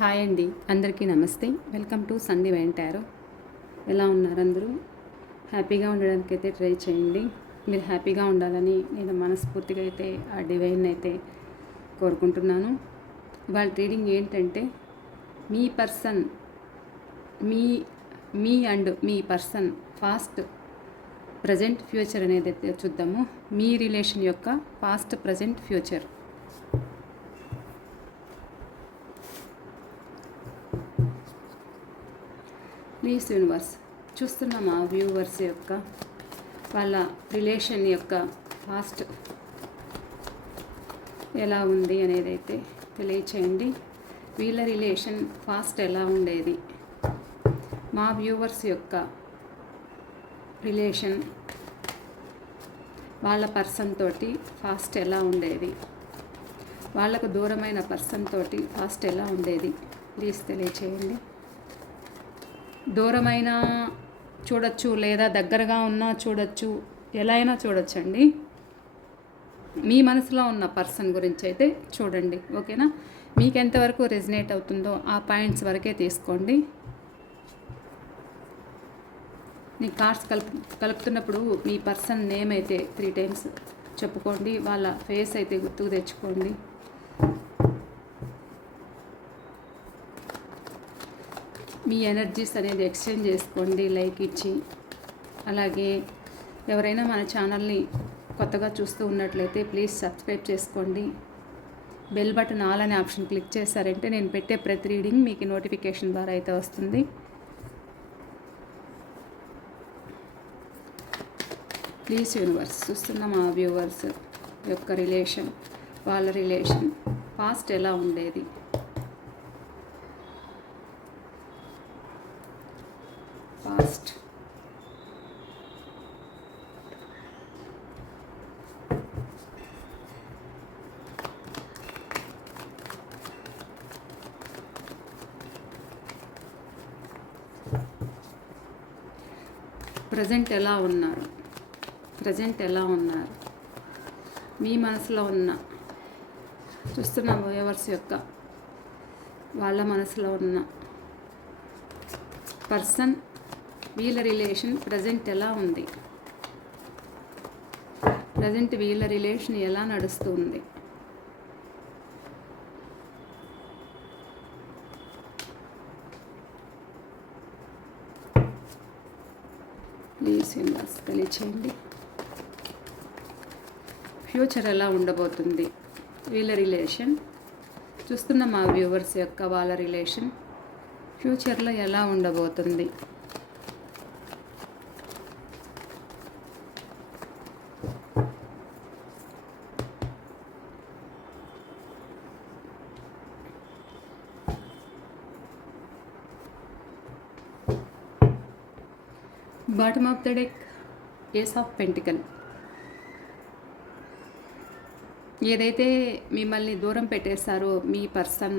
Hi అండి, అందరికీ నమస్తే. వెల్కమ్ టు సంధి వెంటారో. ఎలా ఉన్నారు అందరూ? హ్యాపీగా ఉండడానికి అయితే ట్రై చేయండి. మీరు హ్యాపీగా ఉండాలని నేను మనస్ఫూర్తిగా అయితే ఆ డివైన్ అయితే కోరుకుంటున్నాను. ఇవాళ రీడింగ్ ఏంటంటే మీ పర్సన్ మీ పర్సన్ పాస్ట్ ప్రజెంట్ ఫ్యూచర్ అనేది అయితే చూద్దాము. మీ రిలేషన్ యొక్క past present future. Please universe, చూస్తున్న మా వ్యూవర్స్ యొక్క వాళ్ళ రిలేషన్ యొక్క పాస్ట్ ఎలా ఉంది అనేది అయితే తెలియచేయండి. వీళ్ళ రిలేషన్ పాస్ట్ ఎలా ఉండేది, మా వ్యూవర్స్ యొక్క రిలేషన్ వాళ్ళ పర్సన్ తోటి ఫాస్ట్ ఎలా ఉండేది, వాళ్ళకు దూరమైన పర్సన్ తోటి ఫాస్ట్ ఎలా ఉండేది, ప్లీజ్ తెలియచేయండి. దూరమైన చూడొచ్చు, లేదా దగ్గరగా ఉన్నా చూడొచ్చు, ఎలా అయినా చూడొచ్చండి. మీ మనసులో ఉన్న పర్సన్ గురించి అయితే చూడండి, ఓకేనా? మీకు ఎంతవరకు రెజినేట్ అవుతుందో ఆ పాయింట్స్ వరకే తీసుకోండి. నీ కార్డ్స్ కలుపుతున్నప్పుడు మీ పర్సన్ నేమ్ అయితే 3 times చెప్పుకోండి. వాళ్ళ ఫేస్ అయితే గుర్తుకు తెచ్చుకోండి. మీ ఎనర్జీస్ అనేది ఎక్స్చేంజ్ చేసుకోండి లైక్ ఇచ్చి. అలాగే ఎవరైనా మన ఛానల్ని కొత్తగా చూస్తూ ఉన్నట్లయితే ప్లీజ్ సబ్స్క్రైబ్ చేసుకోండి. బెల్ బటన్ ఆల్ అనే ఆప్షన్ క్లిక్ చేశారంటే నేను పెట్టే ప్రతి రీడింగ్ మీకు నోటిఫికేషన్ ద్వారా అయితే వస్తుంది. ప్లీజ్ యూనివర్స్, చూస్తున్న మా వ్యూవర్స్ యొక్క రిలేషన్, వాళ్ళ రిలేషన్ పాస్ట్ ఎలా ఉండేది, పాస్ట్ ప్రజెంట్ ఎలా ఉన్నారు, మీ మనసులో ఉన్న చూస్తున్న వ్యూవర్స్ యొక్క వాళ్ళ మనసులో ఉన్న పర్సన్ వీళ్ళ రిలేషన్ ప్రజెంట్ ఎలా ఉంది, ప్రజెంట్ వీళ్ళ రిలేషన్ ఎలా నడుస్తుంది, ప్లీజ్ యూనివర్స్ తెలియచేయండి. ఫ్యూచర్ ఎలా ఉండబోతుంది వీళ్ళ రిలేషన్, చూస్తున్న మా వ్యూవర్స్ యొక్క వాళ్ళ రిలేషన్ ఫ్యూచర్లో ఎలా ఉండబోతుంది. Bottom of the deck ace of pentacle. ఏదైతే మిమ్మల్ని దూరం పెట్టేశారో మీ పర్సన్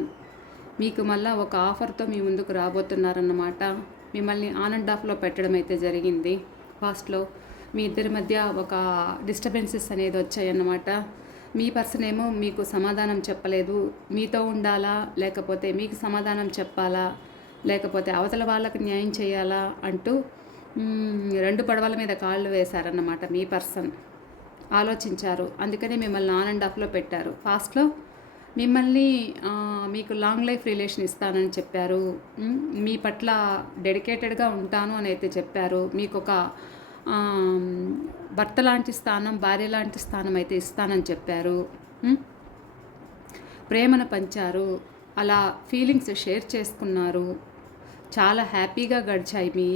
మీకు మళ్ళీ ఒక ఆఫర్తో మీ ముందుకు రాబోతున్నారన్నమాట. మిమ్మల్ని ఆన్ అండ్ ఆఫ్లో పెట్టడం అయితే జరిగింది. పాస్ట్లో మీ ఇద్దరి మధ్య ఒక డిస్టర్బెన్సెస్ అనేది వచ్చాయన్నమాట. మీ పర్సన్ ఏమో మీకు సమాధానం చెప్పలేదు. మీతో ఉండాలా, లేకపోతే మీకు సమాధానం చెప్పాలా, లేకపోతే అవతల వాళ్ళకి న్యాయం చేయాలా అంటూ 2 పడవల మీద కాళ్ళు వేశారన్నమాట. మీ పర్సన్ ఆలోచించారు, అందుకని మిమ్మల్ని ఆన్ అండ్ ఆఫ్లో పెట్టారు. ఫాస్ట్లో మిమ్మల్ని మీకు లాంగ్ లైఫ్ రిలేషన్ ఇస్తానని చెప్పారు. మీ పట్ల డెడికేటెడ్గా ఉంటాను అని అయితే చెప్పారు. మీకు ఒక భర్త లాంటి స్థానం, భార్య లాంటి స్థానం అయితే ఇస్తానని చెప్పారు. ప్రేమను పంచారు, అలా ఫీలింగ్స్ షేర్ చేసుకున్నారు. చాలా హ్యాపీగా గడిచాయి మీ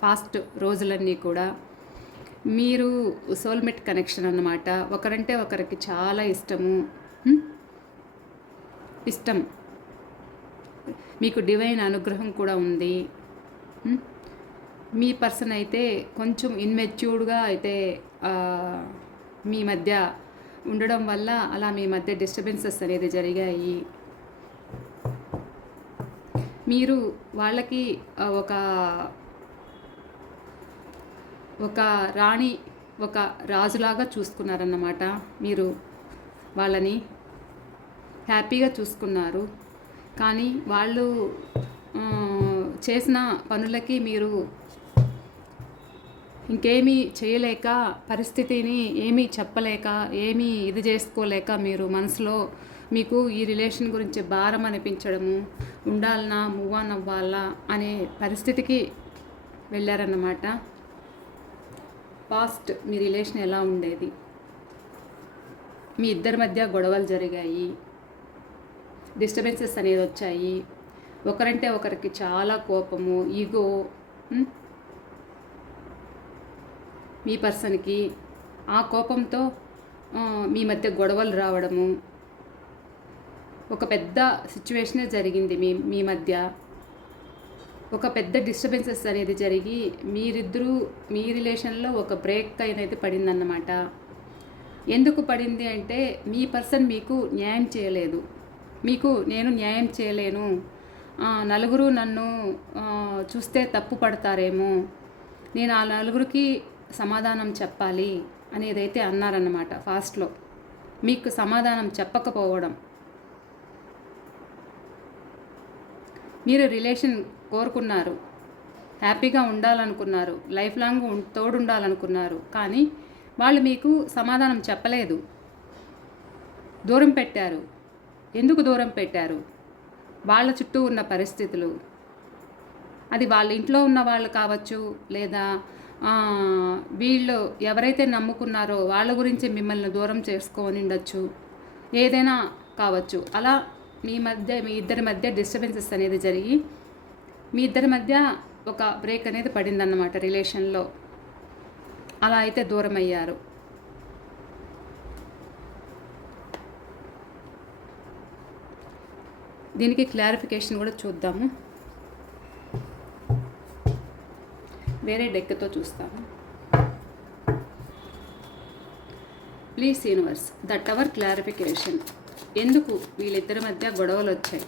ఫాస్ట్ రోజులన్నీ కూడా. మీరు సోల్మేట్ కనెక్షన్ అన్నమాట. ఒకరంటే ఒకరికి చాలా ఇష్టం. మీకు డివైన్ అనుగ్రహం కూడా ఉంది. మీ పర్సన్ అయితే కొంచెం ఇన్మెచ్యూర్డ్గా అయితే మీ మధ్య ఉండడం వల్ల అలా మీ మధ్య డిస్టర్బెన్సెస్ అనేది జరిగాయి. మీరు వాళ్ళకి ఒక రాణి, ఒక రాజులాగా చూసుకున్నారన్నమాట. మీరు వాళ్ళని హ్యాపీగా చూసుకున్నారు. కానీ వాళ్ళు చేసిన పనులకి మీరు ఇంకేమీ చేయలేక, పరిస్థితిని ఏమీ చెప్పలేక, ఏమీ ఇది చేసుకోలేక మీరు మనసులో మీకు ఈ రిలేషన్ గురించి భారం అనిపించడము, ఉండాలనా, మూవ్ ఆన్ అవ్వాలా అనే పరిస్థితికి వెళ్ళారన్నమాట. పాస్ట్ మీ రిలేషన్ ఎలా ఉండేది, మీ ఇద్దరి మధ్య గొడవలు జరిగాయి, డిస్టర్బెన్సెస్ అనేది వచ్చాయి, ఒకరంటే ఒకరికి చాలా కోపము, ఈగో, మీ పర్సన్కి ఆ కోపంతో మీ మధ్య గొడవలు రావడము, ఒక పెద్ద సిచ్యువేషనే జరిగింది మీ మధ్య, ఒక పెద్ద డిస్టర్బెన్సెస్ అనేది జరిగి మీరిద్దరూ మీ రిలేషన్లో ఒక బ్రేక్ అనేది పడిందన్నమాట. ఎందుకు పడింది అంటే మీ పర్సన్ మీకు న్యాయం చేయలేదు, మీకు నేను న్యాయం చేయలేను, నలుగురు నన్ను చూస్తే తప్పు పడతారేమో, నేను ఆ నలుగురికి సమాధానం చెప్పాలి అనేదైతే అన్నారన్నమాట. ఫాస్ట్లో మీకు సమాధానం చెప్పకపోవడం, మీరు రిలేషన్ కోరుకున్నారు, హ్యాపీగా ఉండాలనుకున్నారు, లైఫ్ లాంగ్ తోడుండాలనుకున్నారు, కానీ వాళ్ళు మీకు సమాధానం చెప్పలేదు, దూరం పెట్టారు. ఎందుకు దూరం పెట్టారు? వాళ్ళ చుట్టూ ఉన్న పరిస్థితులు, అది వాళ్ళ ఇంట్లో ఉన్న వాళ్ళు కావచ్చు, లేదా వీళ్ళు ఎవరైతే నమ్ముకున్నారో వాళ్ళ గురించి మిమ్మల్ని దూరం చేసుకొని ఉండొచ్చు, ఏదైనా కావచ్చు. అలా మీ ఇద్దరి మధ్య డిస్టర్బెన్సెస్ అనేది జరిగి మీ ఇద్దరి మధ్య ఒక బ్రేక్ అనేది పడిందన్నమాట రిలేషన్లో. అలా అయితే దూరం అయ్యారు. దీనికి క్లారిఫికేషన్ కూడా చూద్దాము. వేరే డెక్తో చూస్తాను. Please universe, that our clarification. ఎందుకు వీళ్ళిద్దరి మధ్య గొడవలు వచ్చాయి?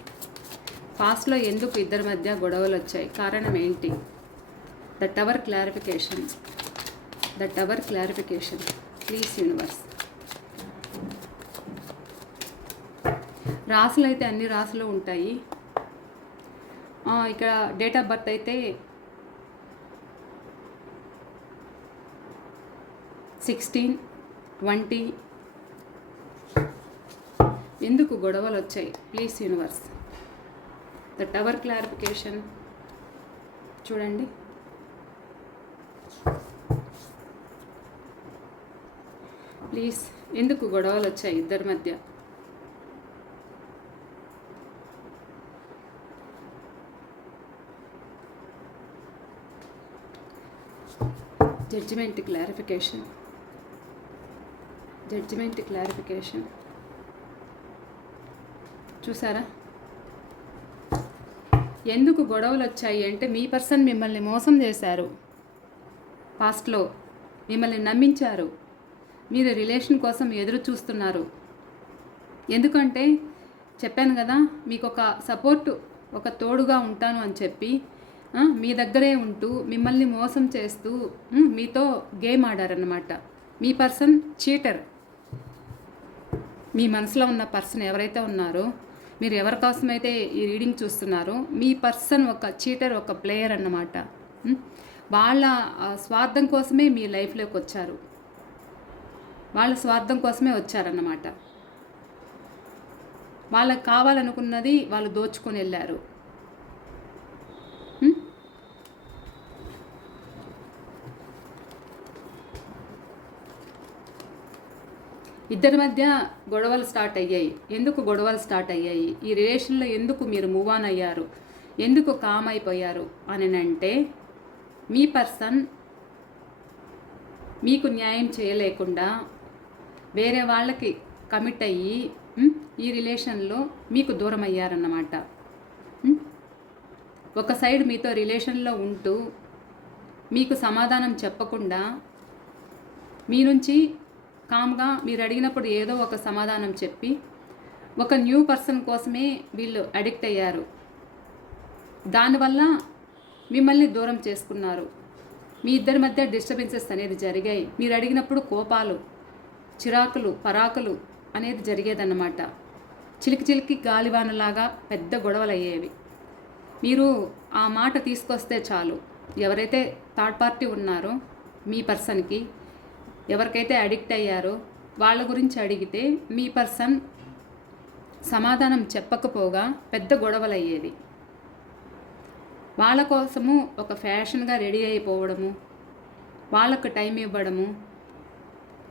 పాస్ట్లో ఎందుకు ఇద్దరి మధ్య గొడవలు వచ్చాయి? కారణం ఏంటి? That our clarification, that our clarification please universe. రాసులు అయితే అన్ని రాసులు ఉంటాయి. ఇక్కడ డేట్ ఆఫ్ బర్త్ అయితే 16, 20. ఎందుకు గొడవలు వచ్చాయి? Please universe, that our clarification. చూడండి, ప్లీజ్ ఎందుకు గొడవలు వచ్చాయి ఇద్దరి మధ్య? Judgement clarification, judgement clarification. చూసారా, ఎందుకు గొడవలు వచ్చాయి అంటే మీ పర్సన్ మిమ్మల్ని మోసం చేశారు, పాస్ట్లో మిమ్మల్ని నమ్మించారు, మీరు రిలేషన్ కోసం ఎదురు చూస్తున్నారు. ఎందుకంటే చెప్పాను కదా, మీకు ఒక సపోర్ట్, ఒక తోడుగా ఉంటాను అని చెప్పి మీ దగ్గరే ఉంటూ మిమ్మల్ని మోసం చేస్తూ మీతో గేమ్ ఆడారన్నమాట. మీ పర్సన్ చీటర్. మీ మనసులో ఉన్న పర్సన్ ఎవరైతే ఉన్నారో, మీరు ఎవరి కోసమైతే ఈ రీడింగ్ చూస్తున్నారో, మీ పర్సన్ ఒక చీటర్, ఒక ప్లేయర్ అన్నమాట. వాళ్ళ స్వార్థం కోసమే మీ లైఫ్లోకి వచ్చారు, వాళ్ళ స్వార్థం కోసమే వచ్చారన్నమాట. వాళ్ళకి కావాలనుకున్నది వాళ్ళు దోచుకొని వెళ్ళారు. ఇద్దరి మధ్య గొడవలు స్టార్ట్ అయ్యాయి. ఎందుకు గొడవలు స్టార్ట్ అయ్యాయి? ఈ రిలేషన్లో ఎందుకు మీరు మూవ్ ఆన్ అయ్యారు, ఎందుకు కామ్ అయిపోయారు అని అంటే, మీ పర్సన్ మీకు న్యాయం చేయలేకుండా వేరే వాళ్ళకి కమిట్ అయ్యి ఈ రిలేషన్లో మీకు దూరం అయ్యారన్నమాట. ఒక సైడ్ మీతో రిలేషన్లో ఉంటూ మీకు సమాధానం చెప్పకుండా, మీ నుంచి కామ్గా మీరు అడిగినప్పుడు ఏదో ఒక సమాధానం చెప్పి ఒక న్యూ పర్సన్ కోసమే వీళ్ళు అడిక్ట్ అయ్యారు. దానివల్ల మిమ్మల్ని దూరం చేసుకున్నారు. మీ ఇద్దరి మధ్య డిస్టర్బెన్సెస్ అనేది జరిగాయి. మీరు అడిగినప్పుడు కోపాలు, చిరాకులు, పరాకులు అనేది జరిగేదన్నమాట. చిలికి చిలికి గాలివానలాగా పెద్ద గొడవలు అయ్యేవి. మీరు ఆ మాట తీసుకొస్తే చాలు, ఎవరైతే థర్డ్ పార్టీ ఉన్నారో మీ పర్సన్కి, ఎవరికైతే అడిక్ట్ అయ్యారో వాళ్ళ గురించి అడిగితే మీ పర్సన్ సమాధానం చెప్పకపోగా పెద్ద గొడవలు అయ్యేది. వాళ్ళ కోసము ఒక ఫ్యాషన్గా రెడీ అయిపోవడము, వాళ్ళకు టైం ఇవ్వడము,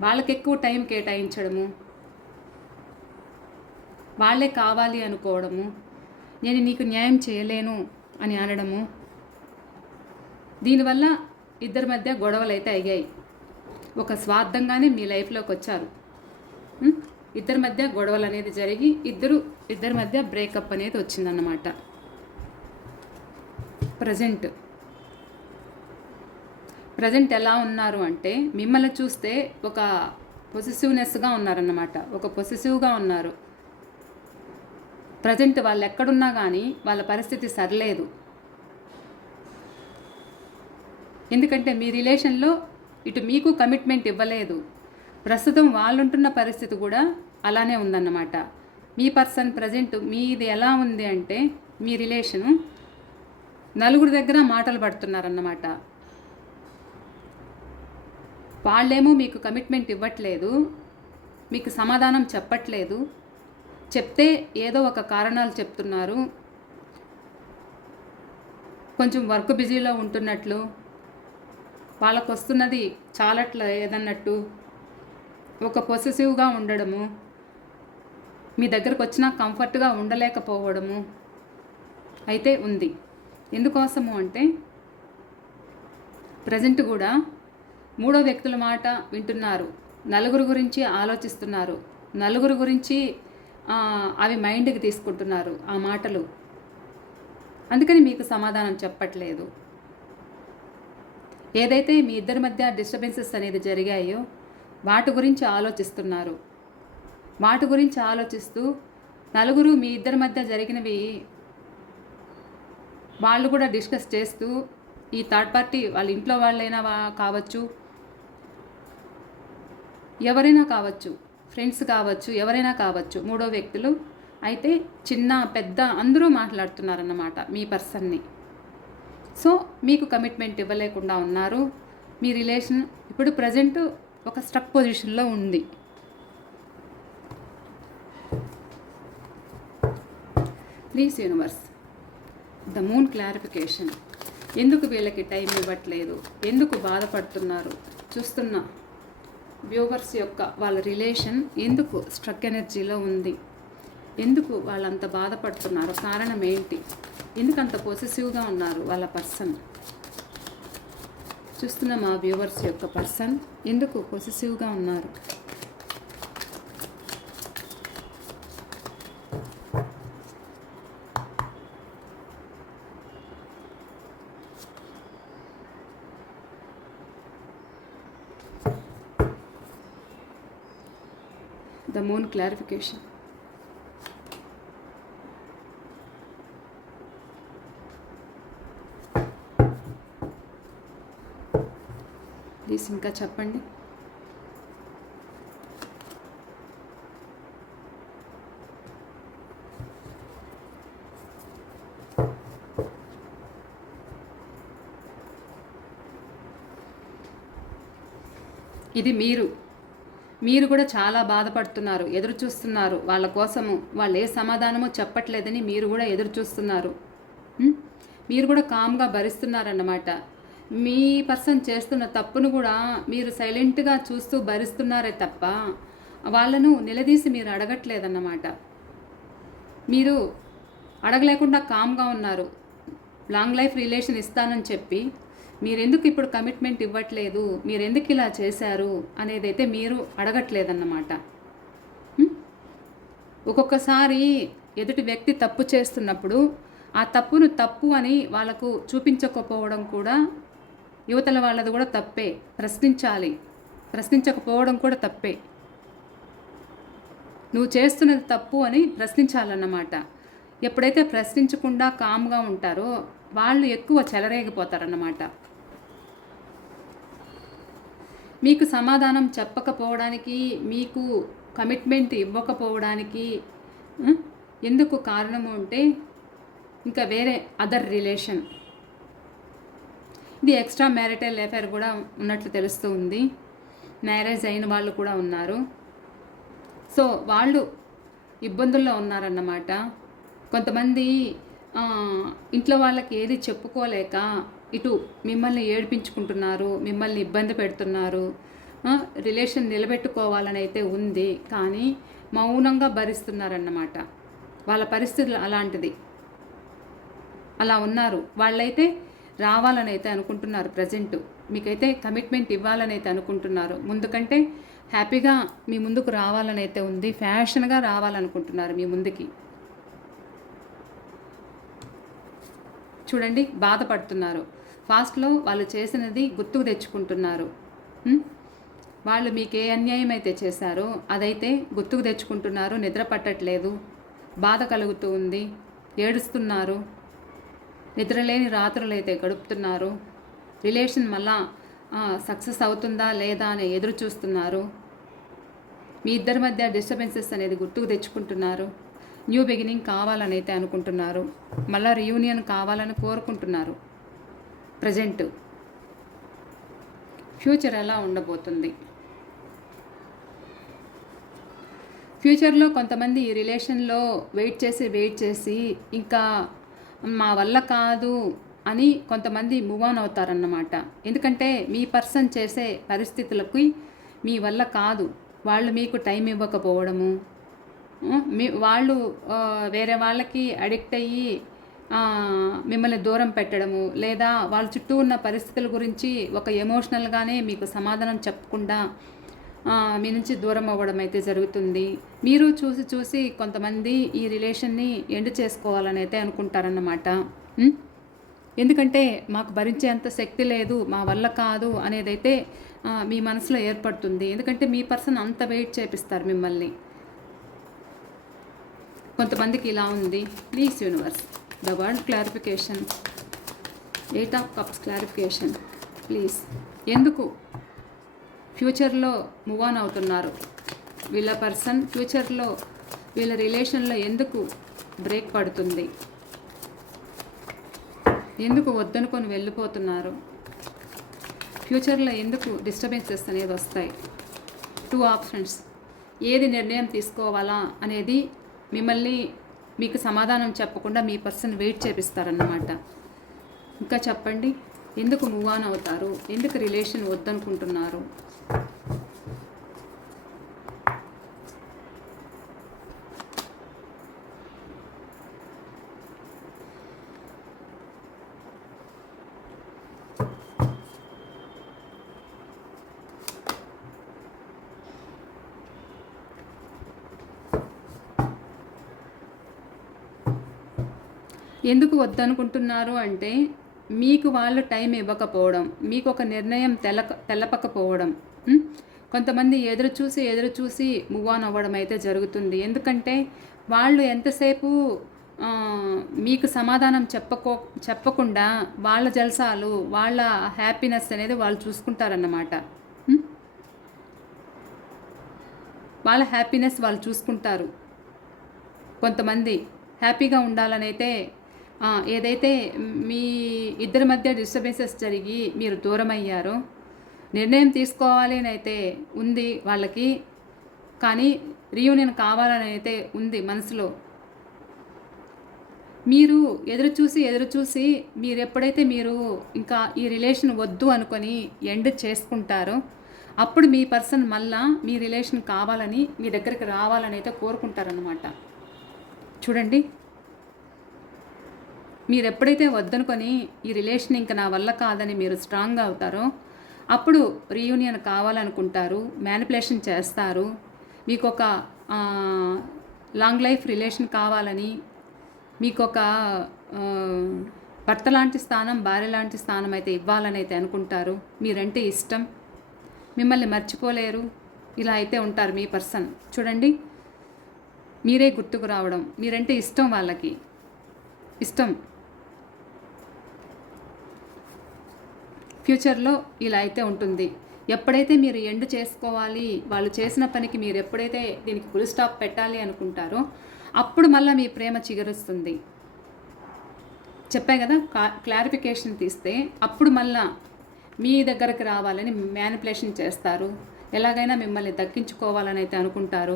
వాళ్ళకి ఎక్కువ టైం కేటాయించడము, వాళ్ళే కావాలి అనుకోవడము, నేను నీకు న్యాయం చేయలేను అని అనడము, దీనివల్ల ఇద్దరి మధ్య గొడవలు అయితే అయ్యాయి. ఒక స్వార్థంగానే మీ లైఫ్లోకి వచ్చారు. ఇద్దరి మధ్య గొడవలు అనేది జరిగి ఇద్దరి మధ్య బ్రేకప్ అనేది వచ్చిందన్నమాట. ప్రజెంట్ ఎలా ఉన్నారు అంటే మిమ్మల్ని చూస్తే ఒక పొసెసివ్నెస్గా ఉన్నారన్నమాట. ఒక పొసెసివ్గా ఉన్నారు. ప్రజెంట్ వాళ్ళు ఎక్కడున్నా కానీ వాళ్ళ పరిస్థితి సరిలేదు. ఎందుకంటే మీ రిలేషన్లో ఇటు మీకు కమిట్మెంట్ ఇవ్వలేదు. ప్రస్తుతం వాళ్ళుంటున్న పరిస్థితి కూడా అలానే ఉందన్నమాట. మీ పర్సన్ ప్రజెంట్ మీది ఎలా ఉంది అంటే మీ రిలేషను నలుగురి దగ్గర మాటలు పడుతున్నారన్నమాట. వాళ్ళేమో మీకు కమిట్మెంట్ ఇవ్వట్లేదు, మీకు సమాధానం చెప్పట్లేదు, చెప్తే ఏదో ఒక కారణాలు చెప్తున్నారు, కొంచెం వర్క్ బిజీలో ఉంటున్నట్లు, వాళ్ళకు వస్తున్నది చాలట్ల ఏదన్నట్టు, ఒక పొసెసివ్గా ఉండడము, మీ దగ్గరకు వచ్చినా కంఫర్ట్గా ఉండలేకపోవడము అయితే ఉంది. ఎందుకోసము అంటే ప్రజెంట్ కూడా మూడో వ్యక్తుల మాట వింటున్నారు, నలుగురు గురించి ఆలోచిస్తున్నారు, నలుగురు గురించి అవి మైండ్కి తీసుకుంటున్నారు ఆ మాటలు. అందుకని మీకు సమాధానం చెప్పట్లేదు. ఏదైతే మీ ఇద్దరి మధ్య డిస్టర్బెన్సెస్ అనేది జరిగాయో వాటి గురించి ఆలోచిస్తున్నారు. వాటి గురించి ఆలోచిస్తూ నలుగురు మీ ఇద్దరి మధ్య జరిగినవి వాళ్ళు కూడా డిస్కస్ చేస్తూ, ఈ థర్డ్ పార్టీ వాళ్ళ ఇంట్లో వాళ్ళైనా కావచ్చు, ఎవరైనా కావచ్చు, ఫ్రెండ్స్ కావచ్చు, ఎవరైనా కావచ్చు, మూడో వ్యక్తులు అయితే చిన్న పెద్ద అందరూ మాట్లాడుతున్నారన్నమాట మీ పర్సన్ని. సో మీకు కమిట్మెంట్ ఇవ్వలేకుండా ఉన్నారు. మీ రిలేషన్ ఇప్పుడు ప్రజెంట్ ఒక స్ట్రక్ పొజిషన్లో ఉంది. Please universe, the moon clarification. ఎందుకు వీళ్ళకి టైం ఇవ్వట్లేదు, ఎందుకు బాధపడుతున్నారు, చూస్తున్న వ్యూవర్స్ యొక్క వాళ్ళ రిలేషన్ ఎందుకు స్ట్రక్ ఎనర్జీలో ఉంది, ఎందుకు వాళ్ళంత బాధపడుతున్నారు, కారణం ఏంటి, ఎందుకంత పొసెసివ్గా ఉన్నారు వాళ్ళ పర్సన్. చూస్తున్న మా వ్యూవర్స్ యొక్క పర్సన్ ఎందుకు పొసెసివ్గా ఉన్నారు. The moon clarification. ప్లీజ్ ఇంకా చెప్పండి. ఇది మీరు కూడా చాలా బాధపడుతున్నారు, ఎదురు చూస్తున్నారు వాళ్ళ కోసము. వాళ్ళు ఏ సమాధానమో చెప్పట్లేదని మీరు కూడా ఎదురు చూస్తున్నారు. మీరు కూడా కామ్గా భరిస్తున్నారన్నమాట. మీ పర్సన్ చేస్తున్న తప్పును కూడా మీరు సైలెంట్గా చూస్తూ భరిస్తున్నారే తప్ప వాళ్ళను నిలదీసి మీరు అడగట్లేదన్నమాట. మీరు అడగలేకుండా కామ్గా ఉన్నారు. లాంగ్ లైఫ్ రిలేషన్ ఇస్తానని చెప్పి మీరెందుకు ఇప్పుడు కమిట్మెంట్ ఇవ్వట్లేదు, మీరెందుకు ఇలా చేశారు అనేదైతే మీరు అడగట్లేదన్నమాట. ఒక్కొక్కసారి ఎదుటి వ్యక్తి తప్పు చేస్తున్నప్పుడు ఆ తప్పును తప్పు అని వాళ్ళకు చూపించకపోవడం కూడా యువతల వాళ్ళది కూడా తప్పే. ప్రశ్నించాలి, ప్రశ్నించకపోవడం కూడా తప్పే. నువ్వు చేస్తున్నది తప్పు అని ప్రశ్నించాలన్నమాట. ఎప్పుడైతే ప్రశ్నించకుండా కామ్గా ఉంటారో వాళ్ళు ఎక్కువ చెలరేగిపోతారన్నమాట. మీకు సమాధానం చెప్పకపోవడానికి, మీకు కమిట్మెంట్ ఇవ్వకపోవడానికి ఉం? ఎందుకు కారణము అంటే ఇంకా వేరే అదర్ రిలేషన్, ఇది ఎక్స్ట్రా మ్యారిటల్ అఫైర్ కూడా ఉన్నట్లు తెలుస్తూ ఉంది. మ్యారేజ్ అయిన వాళ్ళు కూడా ఉన్నారు. సో వాళ్ళు ఇబ్బందుల్లో ఉన్నారన్నమాట. కొంతమంది ఇంట్లో వాళ్ళకి ఏది చెప్పుకోలేక ఇటు మిమ్మల్ని ఏడిపించుకుంటున్నారు, మిమ్మల్ని ఇబ్బంది పెడుతున్నారు. రిలేషన్ నిలబెట్టుకోవాలని అయితే ఉంది, కానీ మౌనంగా భరిస్తున్నారన్నమాట. వాళ్ళ పరిస్థితులు అలాంటిది, అలా ఉన్నారు. వాళ్ళైతే రావాలని అయితే అనుకుంటున్నారు. ప్రజెంట్ మీకైతే కమిట్మెంట్ ఇవ్వాలని అయితే అనుకుంటున్నారు. ముందు కంటే హ్యాపీగా మీ ముందుకు రావాలని అయితే ఉంది. ఫ్యాషన్గా రావాలనుకుంటున్నారు మీ ముందుకి. చూడండి, బాధపడుతున్నారు. ఫాస్ట్లో వాళ్ళు చేసినది గుర్తుకు తెచ్చుకుంటున్నారు. వాళ్ళు మీకు ఏ అన్యాయం అయితే చేశారో అదైతే గుర్తుకు తెచ్చుకుంటున్నారు. నిద్ర పట్టట్లేదు, బాధ కలుగుతూ ఉంది, ఏడుస్తున్నారు, నిద్రలేని రాత్రులు అయితే గడుపుతున్నారు. రిలేషన్ మళ్ళా సక్సెస్ అవుతుందా లేదా అని ఎదురు చూస్తున్నారు. మీ ఇద్దరి మధ్య డిస్టర్బెన్సెస్ అనేది గుర్తుకు తెచ్చుకుంటున్నారు. న్యూ బిగినింగ్ కావాలని అయితే అనుకుంటున్నారు. మళ్ళీ రీయూనియన్ కావాలని కోరుకుంటున్నారు. ప్రజెంట్ ఫ్యూచర్ ఎలా ఉండబోతుంది? ఫ్యూచర్లో కొంతమంది ఈ రిలేషన్లో వెయిట్ చేసి ఇంకా మా వల్ల కాదు అని కొంతమంది మూవ్ ఆన్ అవుతారన్నమాట. ఎందుకంటే మీ పర్సన్ చేసే పరిస్థితులకి మీ వల్ల కాదు, వాళ్ళు మీకు టైం ఇవ్వకపోవడము, వాళ్ళు వేరే వాళ్ళకి అడిక్ట్ అయ్యి మిమ్మల్ని దూరం పెట్టడము, లేదా వాళ్ళ చుట్టూ ఉన్న పరిస్థితుల గురించి ఒక ఎమోషనల్గానే మీకు సమాధానం చెప్పకుండా మీ నుంచి దూరం అవ్వడం అయితే జరుగుతుంది. మీరు చూసి కొంతమంది ఈ రిలేషన్ని ఎండ్ చేసుకోవాలని అయితే అనుకుంటారన్నమాట. ఎందుకంటే మాకు భరించేంత శక్తి లేదు, మా వల్ల కాదు అనేదైతే మీ మనసులో ఏర్పడుతుంది. ఎందుకంటే మీ పర్సన్ అంత వెయిట్ చేపిస్తారు మిమ్మల్ని. కొంతమందికి ఇలా ఉంది. Please universe, the word clarification, 8 of cups clarification please. ఎందుకు ఫ్యూచర్లో మూవ్ ఆన్ అవుతున్నారు వీళ్ళ పర్సన్? ఫ్యూచర్లో వీళ్ళ రిలేషన్లో ఎందుకు బ్రేక్ పడుతుంది? ఎందుకు వద్దనుకొని వెళ్ళిపోతున్నారు? ఫ్యూచర్లో ఎందుకు డిస్టర్బెన్సెస్ అనేది వస్తాయి? 2 ఆప్షన్స్. ఏది నిర్ణయం తీసుకోవాలా అనేది మిమ్మల్ని మీకు సమాధానం చెప్పకుండా మీ పర్సన్ వెయిట్ చేపిస్తారన్నమాట. ఇంకా చెప్పండి, ఎందుకు మూవ్ ఆన్ అవుతారు? ఎందుకు రిలేషన్ వద్దనుకుంటున్నారు? ఎందుకు వద్దనుకుంటున్నారు అంటే మీకు వాళ్ళు టైం ఇవ్వకపోవడం, మీకు ఒక నిర్ణయం తెలపకపోవడం. కొంతమంది ఎదురు చూసి మూవ్ ఆన్ అవ్వడం అయితే జరుగుతుంది. ఎందుకంటే వాళ్ళు ఎంతసేపు మీకు సమాధానం చెప్పకుండా వాళ్ళ జల్సాలు, వాళ్ళ హ్యాపీనెస్ అనేది వాళ్ళు చూసుకుంటారన్నమాట. వాళ్ళ హ్యాపీనెస్ వాళ్ళు చూసుకుంటారు. కొంతమంది హ్యాపీగా ఉండాలని అయితే ఏదైతే మీ ఇద్దరి మధ్య డిస్టర్బెన్సెస్ జరిగి మీరు దూరం అయ్యారో, నిర్ణయం తీసుకోవాలి అని అయితే ఉంది వాళ్ళకి, కానీ రీయూనియన్ కావాలని అయితే ఉంది మనసులో. మీరు ఎదురు చూసి మీరు ఎప్పుడైతే మీరు ఇంకా ఈ రిలేషన్ వద్దు అనుకొని ఎండ్ చేసుకుంటారో అప్పుడు మీ పర్సన్ మళ్ళా మీ రిలేషన్ కావాలని మీ దగ్గరికి రావాలని అయితే కోరుకుంటారనమాట. చూడండి, మీరు ఎప్పుడైతే వద్దనుకొని ఈ రిలేషన్ ఇంకా నా వల్ల కాదని మీరు స్ట్రాంగ్గా అవుతారో అప్పుడు రీయూనియన్ కావాలనుకుంటారు, మ్యానిపులేషన్ చేస్తారు. మీకు ఒక లాంగ్ లైఫ్ రిలేషన్ కావాలని, మీకు ఒక భర్త లాంటి స్థానం, భార్య లాంటి స్థానం అయితే ఇవ్వాలని అయితే అనుకుంటారు. మీరంటే ఇష్టం, మిమ్మల్ని మర్చిపోలేరు, ఇలా అయితే ఉంటారు మీ పర్సన్. చూడండి, మీరే గుర్తుకు రావడం, మీరంటే ఇష్టం, వాళ్ళకి ఇష్టం. ఫ్యూచర్లో ఇలా అయితే ఉంటుంది. ఎప్పుడైతే మీరు ఎండ్ చేసుకోవాలి, వాళ్ళు చేసిన పనికి మీరు ఎప్పుడైతే దీనికి ఫుల్ స్టాప్ పెట్టాలి అనుకుంటారో అప్పుడు మళ్ళీ మీ ప్రేమ చిగురుస్తుంది. చెప్పా కదా, క్లారిఫికేషన్ తీస్తే అప్పుడు మళ్ళా మీ దగ్గరకు రావాలని మ్యానిపులేషన్ చేస్తారు. ఎలాగైనా మిమ్మల్ని దక్కించుకోవాలని అయితే అనుకుంటారు.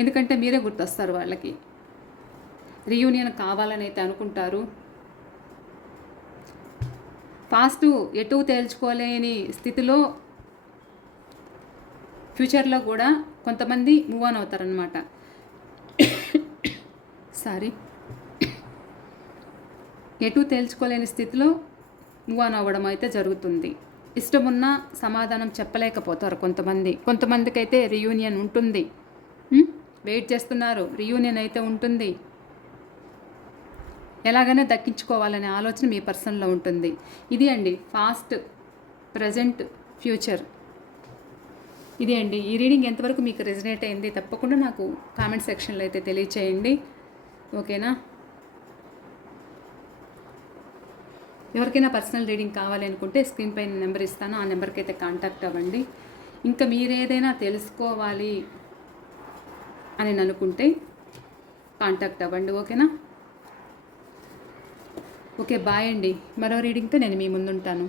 ఎందుకంటే మీరే గుర్తొస్తారు వాళ్ళకి. రీయూనియన్ కావాలని అయితే అనుకుంటారు. ఫాస్ట్ ఎటు తేల్చుకోలేని స్థితిలో ఫ్యూచర్లో కూడా కొంతమంది మూవ్ ఆన్ అవుతారనమాట. సారీ, ఎటు తేల్చుకోలేని స్థితిలో మూవ్ ఆన్ అవ్వడం అయితే జరుగుతుంది. ఇష్టమున్న సమాధానం చెప్పలేకపోతారు కొంతమందికి అయితే రీయూనియన్ ఉంటుంది. వెయిట్ చేస్తున్నారు, రీయూనియన్ అయితే ఉంటుంది. ఎలాగైనా దక్కించుకోవాలనే ఆలోచన మీ పర్సన్లో ఉంటుంది. ఇది అండి ఫాస్ట్, ప్రజెంట్, ఫ్యూచర్. ఇది అండి ఈ రీడింగ్ ఎంతవరకు మీకు రెజనేట్ అయింది తప్పకుండా నాకు కామెంట్ సెక్షన్లో అయితే తెలియచేయండి. ఓకేనా? ఎవరికైనా పర్సనల్ రీడింగ్ కావాలి అనుకుంటే స్క్రీన్ పైన నెంబర్ ఇస్తాను, ఆ నెంబర్కి అయితే కాంటాక్ట్ అవ్వండి. ఇంకా మీరేదైనా తెలుసుకోవాలి అని అనుకుంటే కాంటాక్ట్ అవ్వండి. ఓకేనా? ఓకే, బాయ్ అండి. మరో రీడింగ్తో నేను మీ ముందుంటాను.